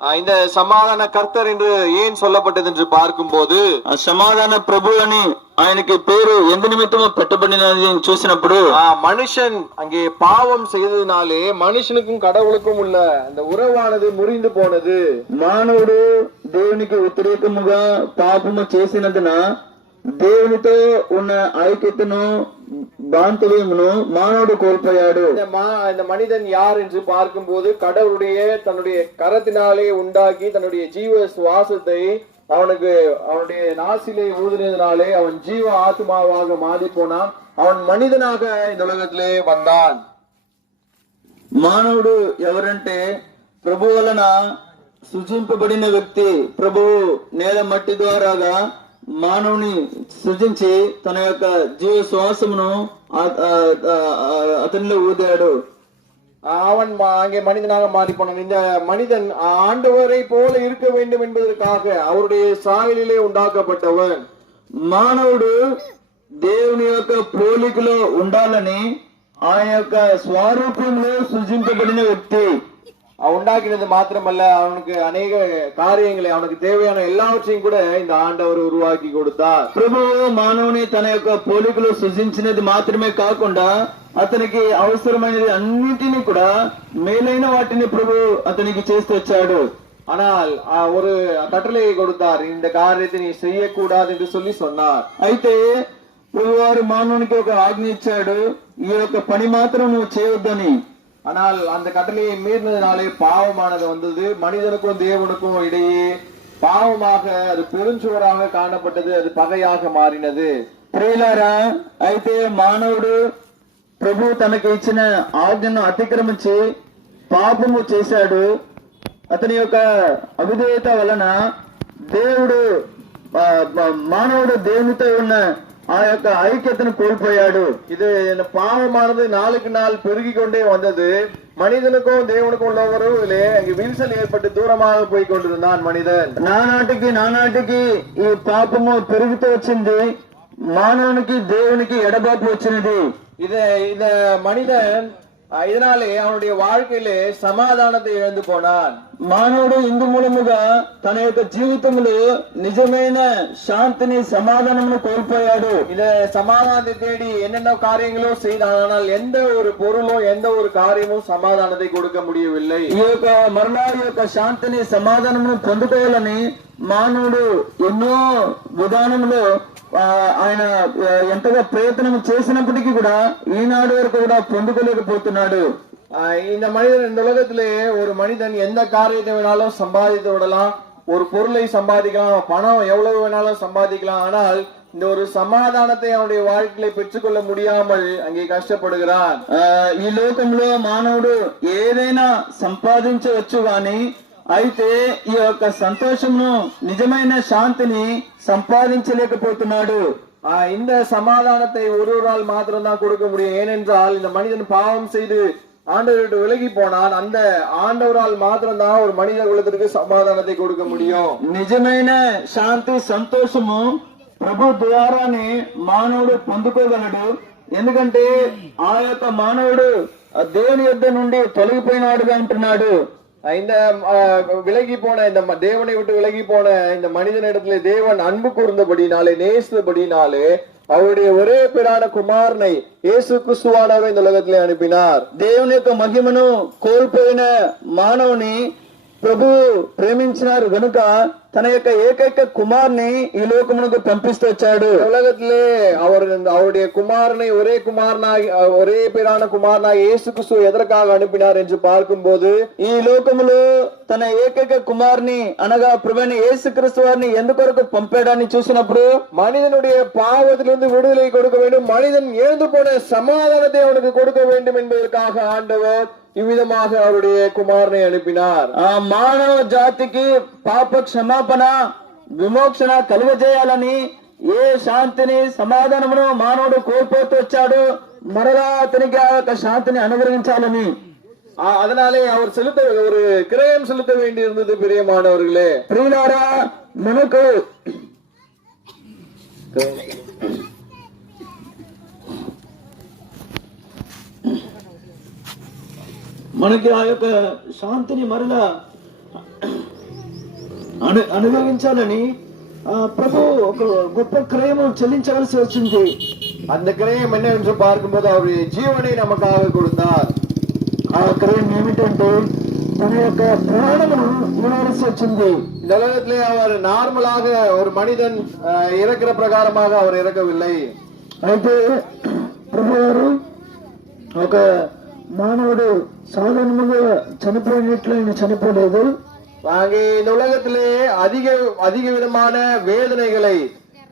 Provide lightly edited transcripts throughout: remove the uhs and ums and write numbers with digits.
இந்த సమాధాన కర్తర్ என்று ஏன் சொல்லப்பட்டது என்று பார்க்கும்போது సమాధాన ప్రభు అని ఆయనకి పేరు ఎందు నిమిత్తమో పెట్టబడినది చూసినప్పుడు மனுஷன் அங்கே பாவம் செய்ததினாலே மனுஷனுக்கும் கடவுளுக்கும் உள்ள அந்த உறவானது మురిந்து పోనது. మానవుడు దేవునికి వ్యతిరేకముగా పాపము చేసినందున దేవునితో ఉన్న ఐక్యతను பாந்தவியமுனு மானோடு கோல்பையாடு. இந்த மனிதன் யார் என்று பார்க்கும்போது கடவுளுடைய தன்னுடைய கரத்தினாலே உண்டாக்கி தன்னுடைய ஜீவ சுவாசத்தை அவனுடைய நாசிலே ஊதினதினாலே அவன் ஜீவ ஆத்மாவாக மாறி போனான். அவன் మనిదనాக இந்த ఉలగத்திலே வந்தான். మానవుడు ఎవరంటే ప్రభు వలన సృజింపబడిన వ్యక్తి. ప్రభువు నేల మట్టి ద్వారాగా మానవుని సృజించి తన యొక్క జీవ శ్వాసమును అతనిలో ఊదాడు. அவன் அங்கே மனிதனாக மாறி போனான். இந்த மனிதன் ஆண்டவரை போல இருக்க வேண்டும் என்பதற்காக அவருடைய சாயலிலே உண்டாக்கப்பட்டவன். మానవుడు దేవుని యొక్క పోలికలో ఉండాలని ఆ యొక్క స్వరూపంలో సృజింపబడిన వ్యక్తి. உண்டாக்கினது மாத்திரமல்ல, அவனுக்கு அநேக காரியங்களை அவனுக்கு தேவையான எல்லாவற்றையும் கூட இந்த ஆண்டவர் உருவாக்கி கொடுத்தார். ప్రభువు మానవుని తన యొక్క పోలికలో సృజించినది మాత్రమే కాకుండా అతనికి అవసరమైనది అన్నిటినీ కూడా మేలైన వాటిని ప్రభు అతనికి చేసి వచ్చాడు. ஆனால் ஒரு கட்டளையை கொடுத்தார், இந்த காரியத்தை நீ செய்யக்கூடாது என்று சொல்லி சொன்னார். అయితే ప్రభు వారు మానవునికి ఒక ఆజ్ఞ ఇచ్చాడు, ఈ యొక్క పని మాత్రం నువ్వు చేయొద్దని. ஆனால் அந்த கட்டளையை மீறினதுனாலே பாவமானது வந்தது. மனிதனுக்கும் தேவனுக்கும் இடையே பாவமாக அது பெருஞ்சுவராக காணப்பட்டது. அது பகையாக மாறினது. ప్రియులారా, అయితే మానవుడు ప్రభు తనకి ఇచ్చిన ఆజ్ఞను అతిక్రమించి పాపము చేశాడు. అతని యొక్క అవిధేయత వలన మానవుడు దేవునితో ఉన్న ఆ యొక్క ఐక్యతను కోల్పోయాడు. இது பாவமானது நாளுக்கு நாள் பெருகி கொண்டே வந்தது. மனிதனுக்கும் தேவனுக்கும் உள்ள உறவுகளே அங்கே விரிசல் ஏற்பட்டு தூரமாக போய் கொண்டிருந்தான் மனிதன். నానాటికి ఈ పాపము పెరుగుతూ వచ్చింది. మానవునికి దేవునికి ఎడబాటు వచ్చినది. இந்த மனிதன் இதனாலே அவனுடைய வாழ்க்கையிலே సమాధానத்தை இழந்து போனான். మానవుడు ఇందు మూలముగా తన యొక్క జీవితంలో నిజమైన శాంతిని సమాధానమును కోల్పోయాడు. இந்த சமாதானத்தை தேடி என்னென்ன காரியங்களோ செய்தான். ஆனால் எந்த ஒரு பொருளோ எந்த ஒரு காரியமும் சமாதானத்தை கொடுக்க முடியவில்லை. ఈ యొక్క మరలా ఈ యొక్క శాంతిని సమాధానమును పొందుకోవాలని మానవుడు ఎన్నో విధానంలో ఆయన ఎంతగా ప్రయత్నం చేసినప్పటికీ కూడా ఈనాడు వరకు కూడా పొందుకోలేకపోతున్నాడు. இந்த மனிதன் இந்த உலகத்திலே ஒரு மனிதன் எந்த காரியத்தை வேணாலும் சம்பாதித்து விடலாம், ஒரு பொருளை சம்பாதிக்கலாம், பணம் எவ்வளவு வேணாலும் சம்பாதிக்கலாம். ஆனால் இந்த ஒரு சమాధానத்தை அவனுடைய வாழ்க்கையில பெற்றுக்கொள்ள முடியாமல் அங்கே கஷ்டப்படுகிறான். ఈ లోకంలో మానవుడు ఏదైనా సంపాదించవచ్చు గాని అయితే ఈ యొక్క సంతోషమును నిజమైన శాంతిని సంపాదించలేకపోతున్నాడు. இந்த சமாதானத்தை ஒருவரால் மாத்திரம்தான் கொடுக்க முடியும். ஏனென்றால் இந்த மனிதன் பாவம் செய்து ஆண்டவர்கிட்ட விலகி போனான். அந்த ஆண்டவரால் மாத்திரம்தான் ஒரு மனித குலத்திற்கு சமாதானத்தை கொடுக்க முடியும். నిజమైన శాంతి సంతోషము ప్రభు ద్వారానే మానవుడు పొందుకోగలడు. ఎందుకంటే ఆ యొక్క మానవుడు దేవుని యొద్ద నుండి తొలగిపోయినాడుగా ఉంటున్నాడు. இந்த விலகி போன இந்த தேவனை விட்டு விலகி போன இந்த மனிதனிடத்துல தேவன் அன்பு கூர்ந்தபடினாலே நேசித்தபடினாலே அவருடைய ஒரே பேரான குமாரனை యేసు క్రీస్తువానగా இந்த உலகத்திலே அனுப்பினார். దేవుని యొక్క మహిమను కోల్పోయిన మానవుని ప్రభు ప్రేమించినారు గనుక తన యొక్క ఏకైక కుమార్ని ఈ లోకమునకు పంపిస్తూ వచ్చాడు. உலகத்திலே அவருடைய குமாரனை ஒரே பேரான குமாரனாய் இயேசு கிறிஸ்து எதற்காக அனுப்பினார் என்று பார்க்கும்போது ఈ లోకములో తన ఏకైక కుమార్ని అనగా ప్రభువైన యేసు క్రీస్తు వారిని ఎందుకొరకు పంపాడని చూసినప్పుడు மனிதனுடைய பாவத்திலிருந்து விடுதலை கொடுக்க வேண்டும், மனிதன் இழந்து போன சமாதானத்தை அவனுக்கு கொடுக்க வேண்டும் என்பதற்காக ஆண்டவர் இவ்விதமாக அவருடைய குமாரனை அனுப்பினார். మానవ జాతికి పాప క్షమాపణ విమోచన కలుగజేయాలని ఏ శాంతిని సమాధానమును మానవుడు కోల్పోతూ వచ్చాడు, మరలా అతనికి ఆ యొక్క శాంతిని అనుగ్రహించాలని. அதனாலே அவர் ஒரு கிரயம் செலுத்த வேண்டி இருந்தது. பிரியமானவர்களே, ప్రియులారా, మనకు మనకి ఆ యొక్క శాంతిని మరలా అనుభవించాలని ప్రభు ఒక గొప్ప క్రయము చెల్లించవలసి వచ్చింది. அந்த கிரயம் என்னவென்று பார்க்கும்போது அவருடைய ஜீவனை நமக்காக கொடுத்தார். ఆ క్రయం ఏమిటంటే తన యొక్క ప్రాణమును ఇవ్వవలసి వచ్చింది. இந்த உலகத்திலே அவர் நார்மலாக ஒரு மனிதன் இறக்கிற பிரகாரமாக அவர் இறக்கவில்லை. అయితే ప్రభు గారు ఒక మానవుడు సాధారణంగా చనిపోయినట్లు ఆయన చనిపోలేదు. அங்கே இந்த உலகத்திலே அதிக விதமான வேதனைகளை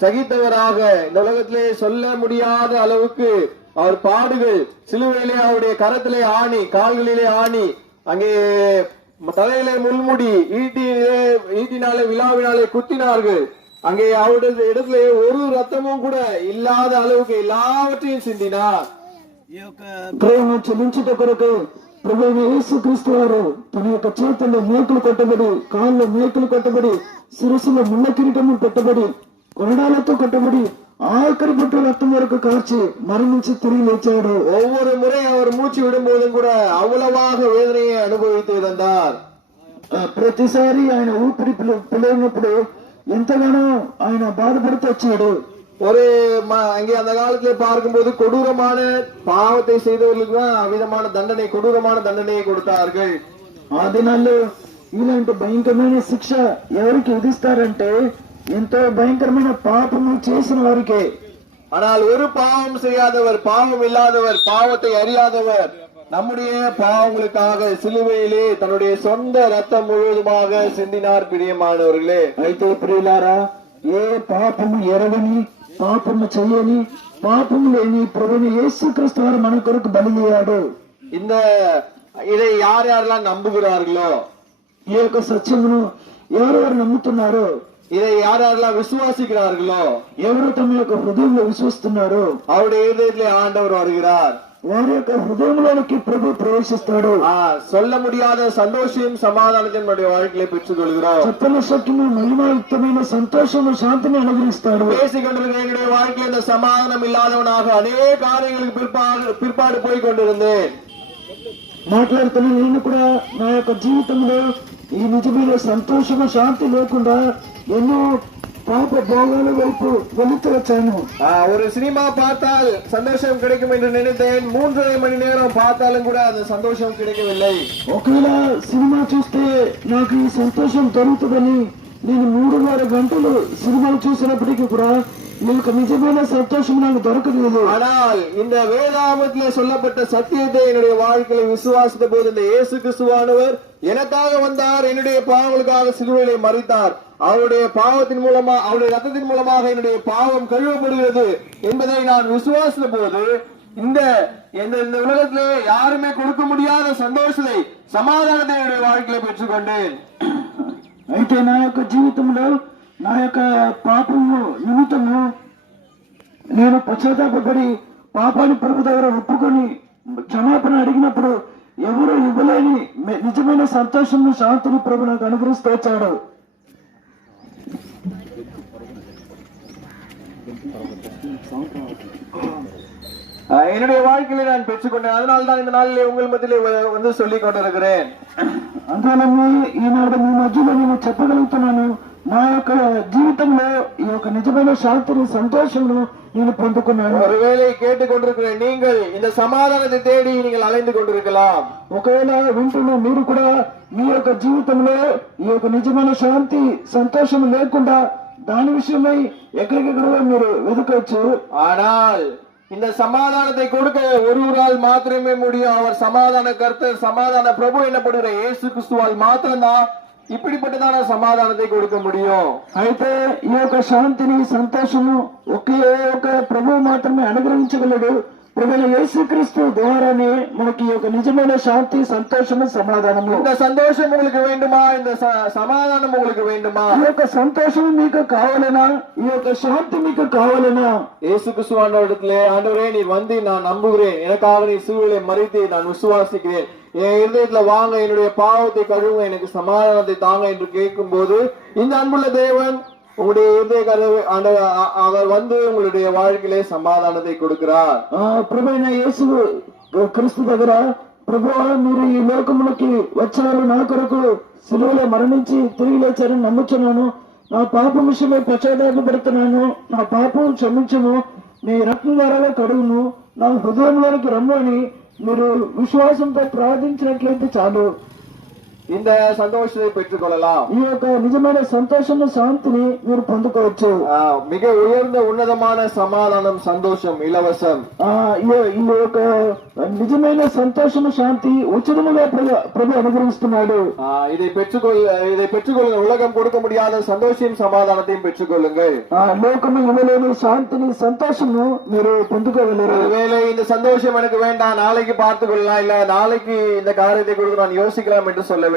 சகித்தவராக இந்த உலகத்திலே சொல்ல முடியாத அளவுக்கு அவர் பாடுகள், சிலுவையிலே அவருடைய கரத்திலே ஆணி, கால்களிலே ஆணி, அங்கே தலையிலே முள்முடி, ஈட்டினாலே விழாவினாலே குத்தினார்கள். அங்கே அவருடைய இடத்துல ஒரு ரத்தமும் கூட இல்லாத அளவுக்கு எல்லாவற்றையும் சிந்தினார். ఈ యొక్క ప్రేమ చెల్లించుట కొరకు ప్రభువైన యేసుక్రీస్తు వారు తన యొక్క చేతుల్లో మేకులు కొట్టబడి, కాళ్ళు మేకులు కొట్టబడి, శిరస్సులో ముళ్ళ కిరీటము పెట్టబడి, కొరడాలతో కొట్టబడి, ஆக்கரி பட்டு ரத்தம் வரைக்கும் காய்ச்சி மரணிச்சு திரும்பி வச்சாரு. ஒவ்வொரு முறை அவர் மூச்சு விடும் போதும் கூட அவ்வளவாக வேதனையை அனுபவித்து இருந்தார். ప్రతిసారి ఆయన ఊపిరి పిలిచినప్పుడు ఎంతగానో ఆయన బాధపడుతూ వచ్చాడు. ஒரு அங்கே அந்த காலத்திலே பார்க்கும்போது கொடூரமான பாவத்தை செய்தவர்களுக்கு தான் அவ்விதமான தண்டனை, கொடூரமான தண்டனையை கொடுத்தார்கள். ఆ దినాల్లో ఇలాంటి భయంకరమైన శిక్ష ఎవరికి విధిస్తారంటే ఎంతో భయంకరమైన పాపము చేసిన వారికే. ஆனால் ஒரு பாவம் செய்யாதவர், பாவம் இல்லாதவர், பாவத்தை அறியாதவர் நம்முடைய பாவங்களுக்காக சிலுவையிலே தன்னுடைய சொந்த ரத்தம் முழுவதுமாக சிந்தினார். பிரியமானவர்களே, అయితే ప్రియులారా, ఏ పాపము ఎరగని, పాపము చేయని, పాపము లేని ప్రభువైన యేసుక్రీస్తు వారు మన కొరకు బలియాడు. இதை யார் யாரெல்லாம் நம்புகிறார்களோ, ఈ యొక్క సత్యమును ఎవరెవరు నమ్ముతున్నారో, இதை யார் யாரெல்லாம் விசுவாசிக்கிறார்களோ, ఎవరు తమ యొక్క హృదయంలో విశ్వసిస్తున్నారో அவருடைய இதயத்திலே ஆண்டவர் வருகிறார். వారి యొక్క హృదయంలోనికి ప్రభు ప్రవేశిస్తాడు. சொல்ல முடியாத சந்தோஷம், சமாதானத்தை நம்முடைய வாழ்க்கையில பெற்றுக் கொள்கிறோம். చెప్పని శక్తిని, మహిమాయుక్తమైన సంతోషము, శాంతిని అనుగ్రహిస్తాడు. பேசிக்கொண்டிருக்கிற எங்களுடைய வாழ்க்கையில் இந்த சமாதானம் இல்லாதவனாக அநேக காரியங்களுக்கு பிற்பாடு போய் கொண்டிருந்தேன். మాట్లాడుతున్న నేను కూడా నా యొక్క జీవితంలో ఈ నిజమైన సంతోషము, శాంతి లేకుండా ఎన్నో పాప భోగాల వైపు వెళుతూ వచ్చాను. ஒரு சினிமா பார்த்தால் சந்தோஷம் கிடைக்கும் என்று நினைத்தேன். 3.5 மணி நேரம் பார்த்தாலும் கூட அந்த சந்தோஷம் கிடைக்கவில்லை. ఒకవేళ సినిమా చూస్తే నాకు ఈ సంతోషం దొరుకుతుందని నేను 3.5 గంటలు సినిమాలు చూసినప్పటికీ కూడా எனக்கு நிஜமான சந்தோஷம் నాకు దొరకలేదు. ஆனால் இந்த வேதாகமத்திலே சொல்லப்பட்ட சத்தியத்தை என்னுடைய வாழ்க்கையில விசுவாசித்த போது இந்த இயேசு கிறிஸ்துவானவர் எனக்காக வந்தார், என்னுடைய பாவங்களுக்காக சிலுவையிலே மரித்தார், அவருடைய பாவத்தின் மூலமா, அவருடைய ரத்தத்தின் மூலமாக என்னுடைய பாவம் கழுவப்படுகிறது என்பதை நான் விசுவாசித்த போது இந்த உலகத்திலே யாருமே கொடுக்க முடியாத சந்தோஷத்தை, சமாதானத்தை என்னுடைய வாழ்க்கையில பெற்றுக்கொண்டேன். అయితే నా యొక్క జీవితంలో నా యొక్క పాపము నిమిత్తము నేను పశ్చాత్తాపడి పాపాన్ని ప్రభు దగ్గర ఒప్పుకొని క్షమాపణ అడిగినప్పుడు ఎవరు ఇవ్వలేని నిజమైన సంతోషం, శాంతిని ప్రభు నాకు అనుగ్రహిస్తూ వచ్చాడు. என்னுடைய வாழ்க்கையில நான் பெற்றுக்கொண்டேன். அதனால்தான் இந்த நாளிலே உங்கள் மத்தியிலே வந்து சொல்லிக் கொண்டிருக்கிறேன். అందువలనే ఈనాడు మీ మధ్యలో నేను చెప్పగలుగుతున్నాను, నా యొక్క జీవితంలో ఈ యొక్క నిజమైన శాంతిని, సంతోషంను నేను పొందుకున్నాను. ஒருவேளை கேட்டுக்கொண்டிருக்கிற நீங்கள் இந்த சமாதானத்தை தேடி நீங்கள் அலைந்து கொண்டிருக்கலாம். ఒకవేళ వింటున్న మీరు కూడా మీ యొక్క జీవితంలో ఈ యొక్క నిజమైన శాంతి, సంతోషం లేకుండా దాని విషయమై ఎక్కడికెక్కడో మీరు వెతకవచ్చు. ஆனால் இந்த சமாதானத்தை கொடுக்க ஒருவரால் மாத்திரமே முடியும். அவர் சமாதான கர்த்தர், சமாதான பிரபு என்னப்படுகிற இயேசு கிறிஸ்துவால் மாத்திரம்தான் இப்படிப்பட்டதான சமாதானத்தை கொடுக்க முடியும். అయితే ఈ యొక్క శాంతిని, సంతోషము ఒకే ఒక ప్రభు మాత్రమే అనుగ్రహించగలడు. ప్రభువైన యేసుక్రీస్తు ద్వారానే మనకి ఈ యొక్క నిజమైన శాంతి, సంతోషము, సమాధానము. இந்த சந்தோஷம் உங்களுக்கு வேண்டுமா? இந்த சமாதானம் உங்களுக்கு வேண்டுமா? ఈ యొక్క సంతోషం మీకు కావాలనా? ఈ యొక్క శాంతి మీకు కావాలనా? இயேசு கிறிஸ்துவானவரிடத்திலே, ஆண்டவரே நீர் வந்து நான் நம்புகிறேன், எனக்காக நீ சிலுவையிலே மரித்து நான் விசுவாசிக்கிறேன், என் இருதயத்துல வாங்க, என்னுடைய பாவத்தை கழுவுங்க, எனக்கு சமாதானத்தை தாங்க என்று கேட்கும் போது இந்த அன்புள்ள தேவன் உங்களுடைய இருதய கதவு அவர் வந்து உங்களுடைய வாழ்க்கையிலே சமாதானத்தை கொடுக்கிறார். ప్రభువైన యేసు క్రీస్తు దగ్గర ప్రభువా, మీరు ఈ లోకములకి వచ్చారు, నా కొరకు సిలువలో మరణించి తిరిగి లేచారని నమ్ముచున్నాను. నా పాపం విషయమై పశ్చాత్తాపడుతున్నాను. నా పాపం క్షమించము, నీ రక్తం ద్వారా కడుగును, నా హృదయంలోనికి రమ్మని మీరు విశ్వాసంతో ప్రార్థించినట్లయితే చాలు. இந்த சந்தோஷத்தை பெற்றுக் கொள்ளலாம். ఈ యొక్క నిజమైన సంతోషం, శాంతిని మీరు పొందుకోవచ్చు. மிக உயர்ந்த உன்னதமான சமாதானம், சந்தோஷம், இலவசம். ఈ యొక్క నిజమైన సంతోషము, శాంతి ఉచితముగా ప్రభు అనుగ్రహిస్తున్నాడు. இதை பெற்றுக்கொள்ளுங்கள். உலகம் கொடுக்க முடியாத சந்தோஷம், சமாதானத்தையும் பெற்றுக்கொள்ளுங்கள். లోకము ఇవ్వలేని శాంతిని, సంతోషము మీరు పొందుకోగలరు. ஒருவேளை இந்த சந்தோஷம் எனக்கு வேண்டாம், நாளைக்கு பார்த்துக் கொள்ளலாம், இல்ல நாளைக்கு இந்த காரியத்தை கொடுத்து நான் யோசிக்கலாம் என்று சொல்ல வேண்டாம்.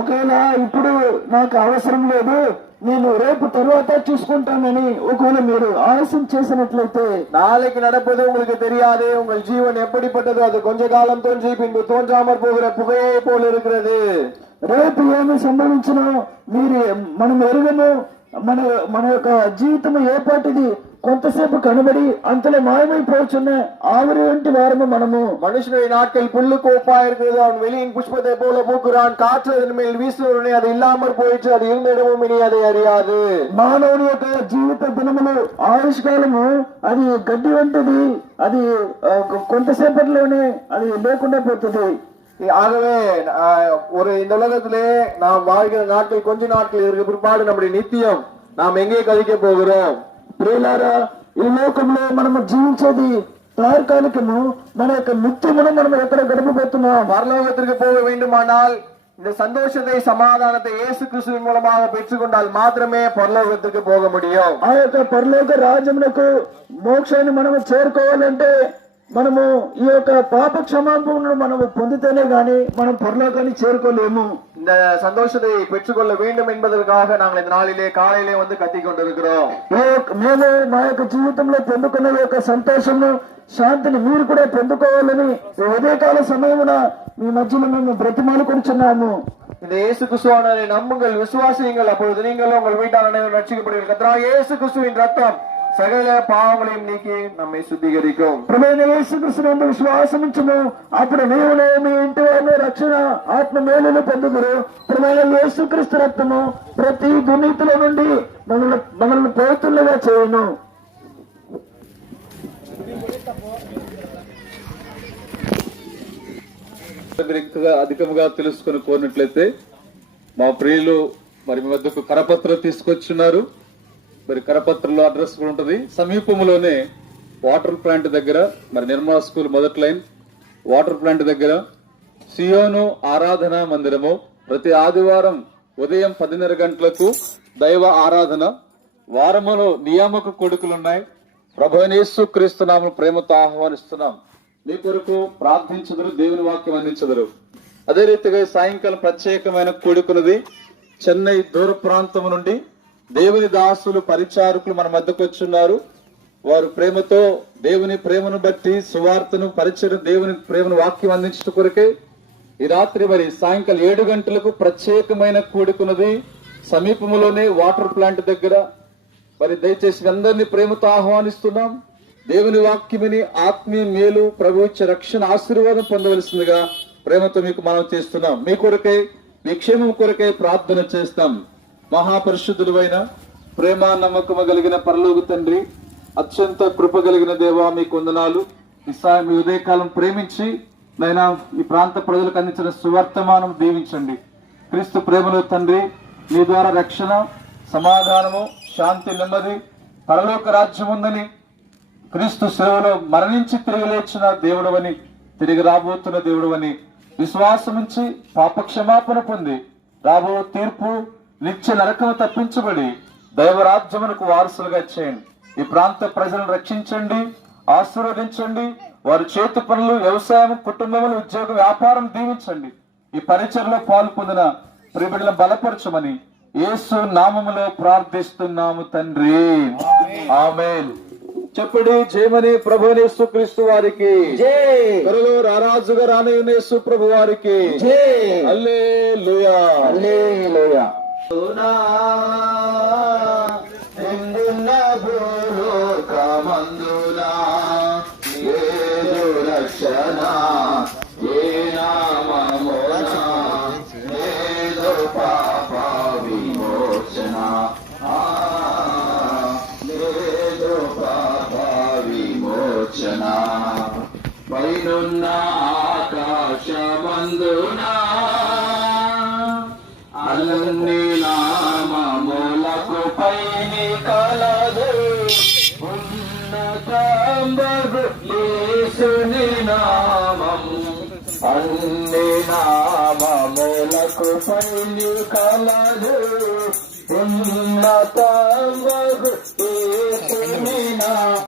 ఒకవేళ ఇప్పుడు నాకు అవసరం లేదు, నేను రేపు తర్వాత చూసుకుంటానని ఒకవేళ మీరు ఆలస్యం చేసినట్లయితే, நாளைக்கு நடப்பது உங்களுக்கு தெரியாது. உங்கள் ஜீவன் எப்படிப்பட்டது, அது கொஞ்ச காலம் தோன்றி பின்பு தோன்றாமற் போகிற புகையை போல் இருக்கிறது. రేపు ఏమి సంభవించినో మనం ఎరుగము. మన యొక్క జీవితం ఏపాటిది, కొంతసేపు కనబడి అంతలో మాయమైపోవచ్చున్న ఆవిరి వంటి వారము మనము. மனுஷனுடைய நாட்கள் புல்லு கோப்பா இருக்கிறது, அவன் வெளியின் புஷ்பத்தை போல பூக்குறான், காற்று அதன் மேல் வீசுவனே, அது இல்லாமற் போயிற்று, அது இருந்த இடமும் இனி அதை அறியாது. మానవుని యొక్క జీవిత దినములు, ఆయుష్కాలము అది గడ్డి వంటిది, అది కొంతసేపట్లోనే అది లేకుండా పోతుంది. ஆகவே இந்த உலகத்திலே நாம் வாழ்கிற நாட்கள் கொஞ்ச நாட்கள் இருக்க பிற்பாடு நம்முடைய நித்தியம் நாம் எங்கே கழிக்க போகிறோம்? ప్రియులారా, ఈ లోకంలో మనము జీవించేది తాత్కాలికము. మన యొక్క నిత్యమును మనం ఎక్కడ గడపబోతున్నాం? பரலோகத்திற்கு போக வேண்டுமானால் இந்த சந்தோஷத்தை, சமாதானத்தை இயேசு கிறிஸ்துவின் மூலமாக பெற்றுக்கொண்டால் மாத்திரமே பரலோகத்துக்கு போக முடியும். ఆ యొక్క పరలోక రాజ్యమునకు, మోక్షాన్ని మనము చేరుకోవాలంటే మనము ఈ యొక్క పాప క్షమాపణను మనము పొందితేనే గాని మనం పరలోకాన్ని చేరుకోలేము. இந்த சந்தோஷத்தை பெற்றுக்கொள்ள வேண்டும் என்பதற்காக நாங்கள் இந்த நாளிலே காலையிலே வந்து கத்திக் கொண்டிருக்கிறோம். మేము మా యొక్క జీవితంలో పొందుకున్న యొక్క సంతోషము, శాంతిని మీరు కూడా పొందుకోవాలని ఉదయకాల సమయమున మీ మధ్యలో మేము బ్రతిమాలుకొనిచున్నాము. இந்த இயேசு கிறிஸ்துவானவரை நம்புங்கள், விசுவாசியுங்கள், அப்பொழுது நீங்களும் உங்கள் வீட்டார் அனைவரும் ரட்சிக்கப்படுவீர்கள். கர்த்தராகிய இயேசு கிறிஸ்துவின் ரத்தம் సకల పాపములను నీకి నమ్మి శుద్ధీకరికం. ప్రభువైన యేసుక్రీస్తునందు విశ్వాసముంచుము, అప్పుడు నీవును మీ ఇంటి వారిని రక్షణ, ఆత్మ మేలును పొందుదురు. ప్రభువైన యేసుక్రీస్తు రక్తము ప్రతి దుర్నీతిల నుండి మనల్ని పవిత్రులుగా చేయును. అధికముగా తెలుసుకుని కోరినట్లయితే మా ప్రియులు మరి మీ వద్దకు కరపత్రం తీసుకొచ్చున్నారు. మరి కరపత్రంలో అడ్రస్ కూడా ఉంటుంది. సమీపంలోనే వాటర్ ప్లాంట్ దగ్గర, మరి నిర్మలా స్కూల్ మొదటి లైన్ వాటర్ ప్లాంట్ దగ్గర సియోను ఆరాధన మందిరము ప్రతి ఆదివారం ఉదయం 10:30 గంటలకు దైవ ఆరాధన. వారములో నియామక కొడుకులున్నాయి. ప్రభువైన యేసుక్రీస్తు నామమున ప్రేమతో ఆహ్వానిస్తున్నాం. మీ కొరకు ప్రార్థించుదురు, దేవుని వాక్యం అందించుదురు. అదే రీతిగా సాయంకాలం ప్రత్యేకమైన కూడుకున్నది. చెన్నై దూర ప్రాంతం నుండి దేవుని దాసులు, పరిచారకులు మన మధ్యకు వచ్చున్నారు. వారు ప్రేమతో దేవుని ప్రేమను బట్టి సువార్తను, పరిచయం, దేవుని ప్రేమను వాక్యం అందించడం కొరకే ఈ రాత్రి మరి సాయంకాలం 7 గంటలకు ప్రత్యేకమైన కూడుకున్నది. సమీపంలోనే వాటర్ ప్లాంట్ దగ్గర. మరి దయచేసి అందరినీ ప్రేమతో ఆహ్వానిస్తున్నాం. దేవుని వాక్యమని ఆత్మీయ మేలు, ప్రభు ఇచ్చే రక్షణ, ఆశీర్వాదం పొందవలసిందిగా ప్రేమతో మీకు మనం చేస్తున్నాం. మీ కొరకై, మీ క్షేమం కొరకై ప్రార్థన చేస్తాం. మహాపరిశుద్ధుడైన, ప్రేమ నమ్మకము కలిగిన పరలోక తండ్రి, అత్యంత కృప కలిగిన దేవా, మీకు వందనాలు. మీ ఉదయకాలం ప్రేమించి నైనా ఈ ప్రాంత ప్రజలకు అందించిన సువర్తమానం దీవించండి. క్రీస్తు ప్రేమలో తండ్రి, మీ ద్వారా రక్షణ, సమాధానము, శాంతి, నెమ్మది, పరలోక రాజ్యం ఉందని, క్రీస్తు సేవలో మరణించి తిరిగి లేచిన దేవుడవని, తిరిగి రాబోతున్న దేవుడవని విశ్వాసముంచి పాప క్షమాపణ పొంది రాబో తీర్పు, నిత్య నరకము తప్పించబడి దైవరాజ్యమునకు వారసులుగా చేయండి. ఈ ప్రాంత ప్రజలను రక్షించండి, ఆశీర్వదించండి. వారి చేతి పనులు, వ్యవసాయం, కుటుంబములు, ఉద్యోగం, వ్యాపారం దీవించండి. ఈ పరిచయలో పాలు పొందిన ప్రియబిడ్డలను బలపరచమని యేసు నామములో ప్రార్థిస్తున్నాము తండ్రి, ఆమేన్. చెప్పడి జయమని ప్రభువైన యేసుక్రీస్తు వారికి జై. త్వరలో రారాజుగా రానయ్యున్న యేసు ప్రభు వారికి జై. హల్లెలూయా, హల్లెలూయా. రక్షణ వచ్చన పైనున్న ఆకాశమందునా అన్ని నామములకు పైని కలదు ఉన్నతంబగు యేసుని నామం అన్ని నామములకు పైని కలదు ఉన్నతంబగు యేసుని నామం